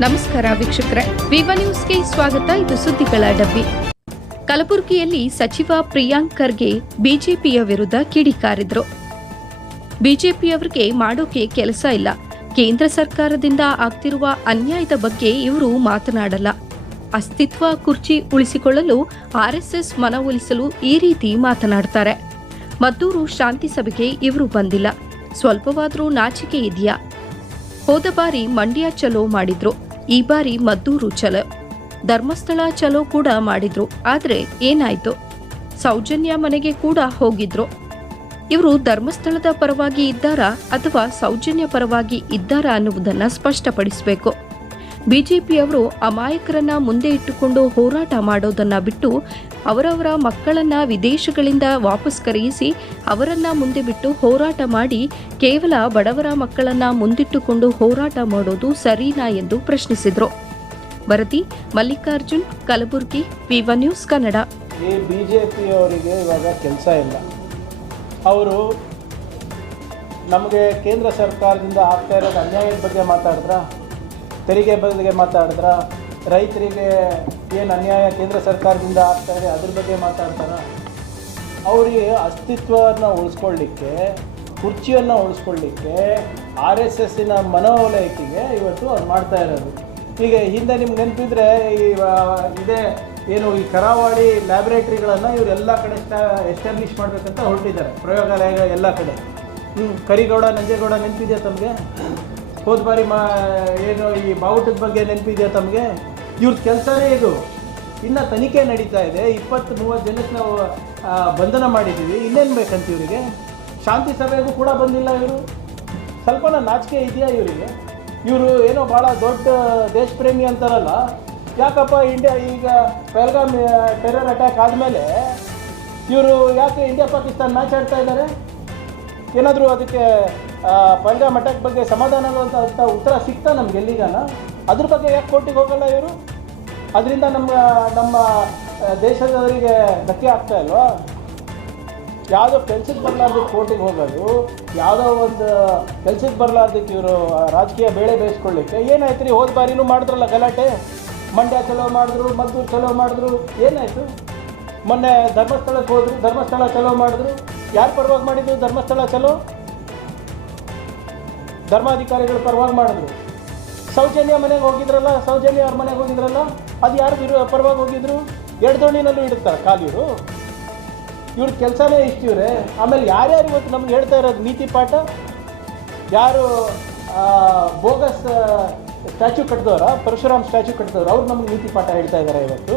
ನಮಸ್ಕಾರ ವೀಕ್ಷಕರೇ. ವಿವ ನ್ಯೂಸ್ಗೆ ಸ್ವಾಗತ. ಇದು ಸುದ್ದಿಗಳ ಡಬ್ಬಿ. ಕಲಬುರಗಿಯಲ್ಲಿ ಸಚಿವ ಪ್ರಿಯಾಂಕ್ ಖರ್ಗೆ ಬಿಜೆಪಿಯ ವಿರುದ್ಧ ಕಿಡಿಕಾರಿದ್ರು ಬಿಜೆಪಿಯವರಿಗೆ ಮಾಡೋಕೆ ಕೆಲಸ ಇಲ್ಲ. ಕೇಂದ್ರ ಸರ್ಕಾರದಿಂದ ಆಗ್ತಿರುವ ಅನ್ಯಾಯದ ಬಗ್ಗೆ ಇವರು ಮಾತನಾಡಲ್ಲ. ಅಸ್ತಿತ್ವ ಕುರ್ಚಿ ಉಳಿಸಿಕೊಳ್ಳಲು ಆರ್ಎಸ್ಎಸ್ ಮನವೊಲಿಸಲು ಈ ರೀತಿ ಮಾತನಾಡ್ತಾರೆ. ಮದ್ದೂರು ಶಾಂತಿ ಸಭೆಗೆ ಇವರು ಬಂದಿಲ್ಲ. ಸ್ವಲ್ಪವಾದರೂ ನಾಚಿಕೆ ಇದೆಯಾ? ಹೋದ ಬಾರಿ ಮಂಡ್ಯ ಚಲೋ ಮಾಡಿದ್ರು. ಈ ಬಾರಿ ಮದ್ದೂರು ಚಲ. ಧರ್ಮಸ್ಥಳ ಚಲೋ ಕೂಡ ಮಾಡಿದ್ರು. ಆದ್ರೆ ಏನಾಯ್ತು? ಸೌಜನ್ಯ ಮನೆಗೆ ಕೂಡ ಹೋಗಿದ್ರು. ಇವರು ಧರ್ಮಸ್ಥಳದ ಪರವಾಗಿ ಇದ್ದಾರಾ ಅಥವಾ ಸೌಜನ್ಯ ಪರವಾಗಿ ಇದ್ದಾರಾ ಅನ್ನುವುದನ್ನ ಸ್ಪಷ್ಟಪಡಿಸಬೇಕು. ಬಿಜೆಪಿಯವರು ಅಮಾಯಕರನ್ನ ಮುಂದೆ ಇಟ್ಟುಕೊಂಡು ಹೋರಾಟ ಮಾಡೋದನ್ನ ಬಿಟ್ಟು ಅವರವರ ಮಕ್ಕಳನ್ನ ವಿದೇಶಗಳಿಂದ ವಾಪಸ್ ಕರೆಯಿಸಿ ಅವರನ್ನ ಮುಂದೆ ಬಿಟ್ಟು ಹೋರಾಟ ಮಾಡಿ ಕೇವಲ ಬಡವರ ಮಕ್ಕಳನ್ನ ಮುಂದಿಟ್ಟುಕೊಂಡು ಹೋರಾಟ ಮಾಡೋದು ಸರಿನಾ ಎಂದು ಪ್ರಶ್ನಿಸಿದರು. ವರದಿ ಮಲ್ಲಿಕಾರ್ಜುನ್, ಕಲಬುರ್ಗಿ, ವಿವ ನ್ಯೂಸ್ ಕನ್ನಡ. ಈ ಬಿಜೆಪಿಯವರಿಗೆ ಇವಾಗ ಕೆಲಸ ಇಲ್ಲ. ಅವರು ನಮಗೆ ಕೇಂದ್ರ ಸರ್ಕಾರದಿಂದ ಆಗ್ತಾ ಇರೋದು ಅನ್ಯಾಯದ ಬಗ್ಗೆ ಮಾತಾಡಿದ್ರ? ತೆರಿಗೆ ಬಗ್ಗೆ ಮಾತಾಡಿದ್ರ ರೈತರಿಗೆ ಏನು ಅನ್ಯಾಯ ಕೇಂದ್ರ ಸರ್ಕಾರದಿಂದ ಆಗ್ತಾ ಇದೆ, ಅದ್ರ ಬಗ್ಗೆ ಮಾತಾಡ್ತಾರ? ಅವರಿಗೆ ಅಸ್ತಿತ್ವವನ್ನು ಉಳಿಸ್ಕೊಳ್ಳಿಕ್ಕೆ, ಕುರ್ಚಿಯನ್ನು ಉಳಿಸ್ಕೊಳ್ಳಿಕ್ಕೆ, ಆರ್ ಎಸ್ ಎಸ್ಸಿನ ಮನೋವಲಯಕ್ಕೆ ಇವತ್ತು ಅದು ಮಾಡ್ತಾ ಇರೋದು. ಈಗ ಹಿಂದೆ ನಿಮ್ಗೆ ನೆನಪಿದ್ರೆ ಈ ಇದೇ ಏನು ಈ ಕರಾವಳಿ ಲ್ಯಾಬೊರೇಟ್ರಿಗಳನ್ನು ಇವರು ಎಲ್ಲ ಕಡೆ ಎಸ್ಟಾಬ್ಲಿಷ್ ಮಾಡಬೇಕಂತ ಹೊರಟಿದ್ದಾರೆ. ಪ್ರಯೋಗಾಲಯ ಎಲ್ಲ ಕಡೆ. ಕರಿಗೌಡ, ನಂಜೇಗೌಡ ನೆನಪಿದೆಯಾ ತಮಗೆ? ಹೋದ ಬಾರಿ ಮಾ ಏನು ಈ ಬಾವುಟದ ಬಗ್ಗೆ ನೆನಪಿದೆಯಾ ತಮಗೆ? ಇವ್ರ ಕೆಲಸನೇ ಇದು. ಇನ್ನು ತನಿಖೆ ನಡೀತಾ ಇದೆ. ಇಪ್ಪತ್ತು ಮೂವತ್ತು ಜನಕ್ಕೆ ನಾವು ಬಂಧನ ಮಾಡಿದ್ದೀವಿ. ಇನ್ನೇನು ಬೇಕಂತ ಇವರಿಗೆ? ಶಾಂತಿ ಸಭೆಗೂ ಕೂಡ ಬಂದಿಲ್ಲ ಇವರು. ಸ್ವಲ್ಪನ ನಾಚಿಕೆ ಇದೆಯಾ ಇವರಿಗೆ? ಇವರು ಏನೋ ಭಾಳ ದೊಡ್ಡ ದೇಶಪ್ರೇಮಿ ಅಂತಾರಲ್ಲ. ಯಾಕಪ್ಪ ಇಂಡಿಯಾ ಈಗ ಪೆಲ್ಗಾಮ್ ಟೆರರ್ ಅಟ್ಯಾಕ್ ಆದಮೇಲೆ ಇವರು ಯಾಕೆ ಇಂಡಿಯಾ ಪಾಕಿಸ್ತಾನ ಮ್ಯಾಚ್ ಆಡ್ತಾ ಇದ್ದಾರೆ ಏನಾದರೂ ಅದಕ್ಕೆ ಪಲ್ಗಾಮ್ ಅಟ್ಯಾಕ್ ಬಗ್ಗೆ ಸಮಾಧಾನ ಅಂತ ಅಂತ ಉತ್ತರ ಸಿಗ್ತಾ ನಮ್ಗೆ ಎಲ್ಲಿಗಾನ? ಅದ್ರ ಬಗ್ಗೆ ಯಾಕೆ ಕೋರ್ಟಿಗೆ ಹೋಗಲ್ಲ ಇವರು? ಅದರಿಂದ ನಮ್ಮ ನಮ್ಮ ದೇಶದವರಿಗೆ ಧಕ್ಕೆ ಆಗ್ತಾ ಇಲ್ವಾ? ಯಾವುದೋ ಕೆಲ್ಸಕ್ಕೆ ಬರಲಾರ್ದಕ್ಕೆ ಕೋರ್ಟಿಗೆ ಹೋಗೋದು, ಯಾವುದೋ ಒಂದು ಕೆಲ್ಸಕ್ಕೆ ಬರಲಾರ್ದಕ್ಕೆ ಇವರು ರಾಜಕೀಯ ಬೇಳೆ ಬೇಯಿಸ್ಕೊಳ್ಳಿಕ್ಕೆ. ಏನಾಯ್ತು ರೀ? ಹೋದ ಬಾರಿನೂ ಮಾಡಿದ್ರಲ್ಲ ಗಲಾಟೆ? ಮಂಡ್ಯ ಚಲೋ ಮಾಡಿದ್ರು, ಮದ್ದೂರು ಚಲೋ ಮಾಡಿದ್ರು, ಏನಾಯಿತು? ಮೊನ್ನೆ ಧರ್ಮಸ್ಥಳಕ್ಕೆ ಹೋದ್ರು, ಧರ್ಮಸ್ಥಳ ಚಲೋ ಮಾಡಿದ್ರು. ಯಾರು ಪರವಾಗಿ ಮಾಡಿದ್ರು ಧರ್ಮಸ್ಥಳ ಚಲೋ? ಧರ್ಮಾಧಿಕಾರಿಗಳು ಪರವಾಗಿ ಮಾಡಿದ್ರು. ಸೌಜನ್ಯ ಮನೆಗೆ ಹೋಗಿದ್ರಲ್ಲ, ಸೌಜನ್ಯ ಅವ್ರ ಮನೆಗೆ ಹೋಗಿದ್ರಲ್ಲ, ಅದು ಯಾರು ಇರು ಪರವಾಗಿ ಹೋಗಿದ್ರು? ಎಡ್ದೋಣಿನಲ್ಲೂ ಇಡುತ್ತಾರೆ ಖಾಲಿ ಇವರು ಇವ್ರ ಕೆಲಸನೇ ಇಷ್ಟು ಇವ್ರೆ. ಆಮೇಲೆ ಯಾರ್ಯಾರು ಇವತ್ತು ನಮ್ಗೆ ಹೇಳ್ತಾ ಇರೋದು ನೀತಿ ಪಾಠ? ಯಾರು ಬೋಗಸ್ ಸ್ಟ್ಯಾಚ್ಯೂ ಕಟ್ಟಿದವರ ಪರಶುರಾಮ್ ಸ್ಟ್ಯಾಚ್ಯೂ ಕಟ್ಟಿದವರು ಅವ್ರು ನಮ್ಗೆ ನೀತಿ ಪಾಠ ಹೇಳ್ತಾ ಇದ್ದಾರೆ ಇವತ್ತು.